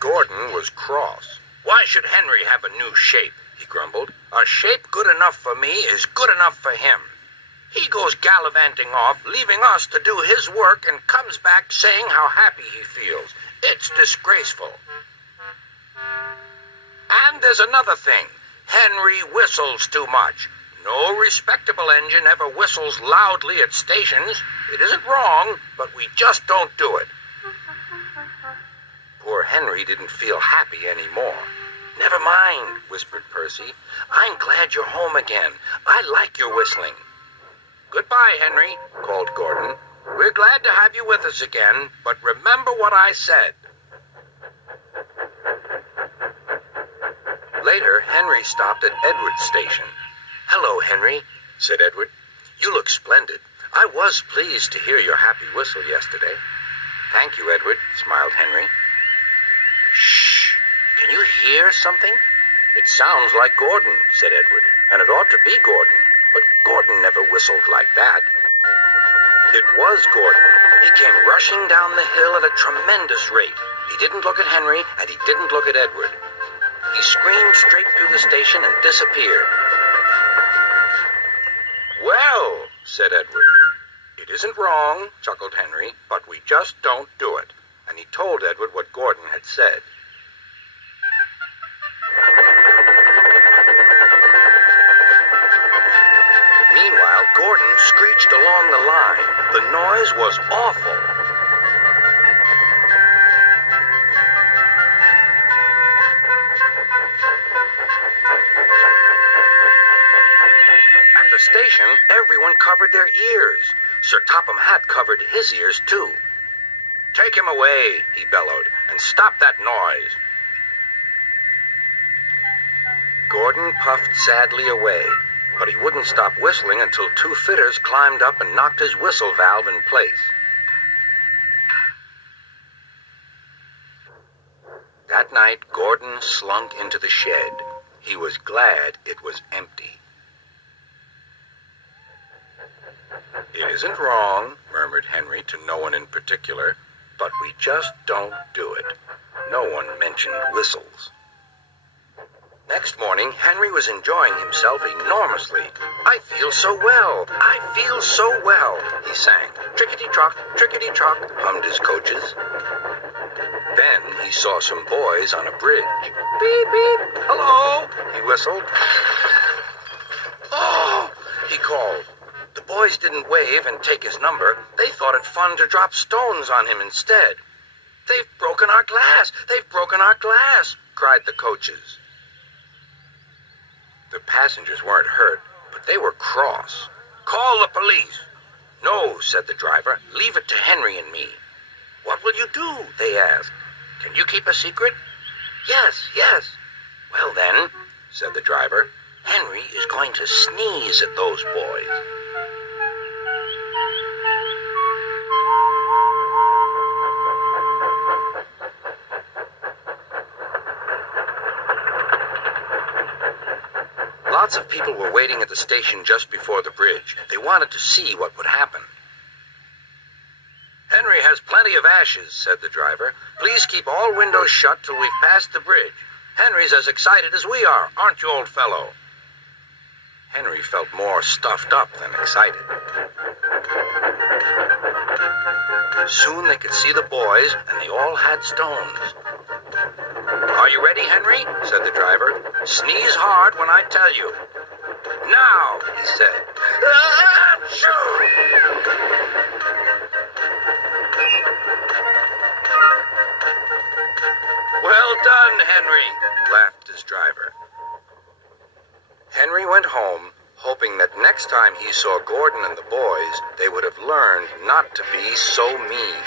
Gordon was cross. "Why should Henry have a new shape?" he grumbled. "A shape good enough for me is good enough for him. He goes gallivanting off, leaving us to do his work, and comes back saying how happy he feels. It's disgraceful. And there's another thing. Henry whistles too much. No respectable engine ever whistles loudly at stations. It isn't wrong, but we just don't do it." Poor Henry didn't feel happy anymore. "Never mind," whispered Percy. "I'm glad you're home again. I like your whistling." "Goodbye, Henry," called Gordon. "We're glad to have you with us again, but remember what I said." Later, Henry stopped at Edward's station. "Hello, Henry," said Edward. "You look splendid. I was pleased to hear your happy whistle yesterday." "Thank you, Edward," smiled Henry. "Shh! Can you hear something?" "It sounds like Gordon," said Edward, "and it ought to be Gordon. But Gordon never whistled like that." It was Gordon. He came rushing down the hill at a tremendous rate. He didn't look at Henry, and he didn't look at Edward. He screamed straight through the station and disappeared. "Well," said Edward. "It isn't wrong," chuckled Henry, "but we just don't do it." And he told Edward what Gordon had said. Meanwhile, Gordon screeched along the line. The noise was awful. At the station, everyone covered their ears. Sir Topham Hatt covered his ears, too. "Take him away," he bellowed, "and stop that noise." Gordon puffed sadly away, but he wouldn't stop whistling until two fitters climbed up and knocked his whistle valve in place. That night, Gordon slunk into the shed. He was glad it was empty. "It isn't wrong," murmured Henry to no one in particular, "but we just don't do it." No one mentioned whistles. Next morning, Henry was enjoying himself enormously. "I feel so well, I feel so well," he sang. "Trickety-trock, trickety-trock," hummed his coaches. Then he saw some boys on a bridge. "Beep, beep, hello," he whistled. "Oh," he called. The boys didn't wave and take his number. They thought it fun to drop stones on him instead. "They've broken our glass! They've broken our glass!" cried the coaches. The passengers weren't hurt, but they were cross. "Call the police." "No," said the driver. "Leave it to Henry and me." "What will you do?" they asked. "Can you keep a secret?" "Yes, yes." "Well then," said the driver, "Henry is going to sneeze at those boys." Lots of people were waiting at the station just before the bridge. They wanted to see what would happen. "Henry has plenty of ashes," said the driver. "Please keep all windows shut till we've passed the bridge. Henry's as excited as we are, aren't you, old fellow?" Henry felt more stuffed up than excited. Soon they could see the boys, and they all had stones. "Are you ready, Henry?" said the driver. "Sneeze hard when I tell you." "Now," he said. Achoo! "Well done, Henry," laughed his driver. Henry went home, hoping that next time he saw Gordon and the boys, they would have learned not to be so mean.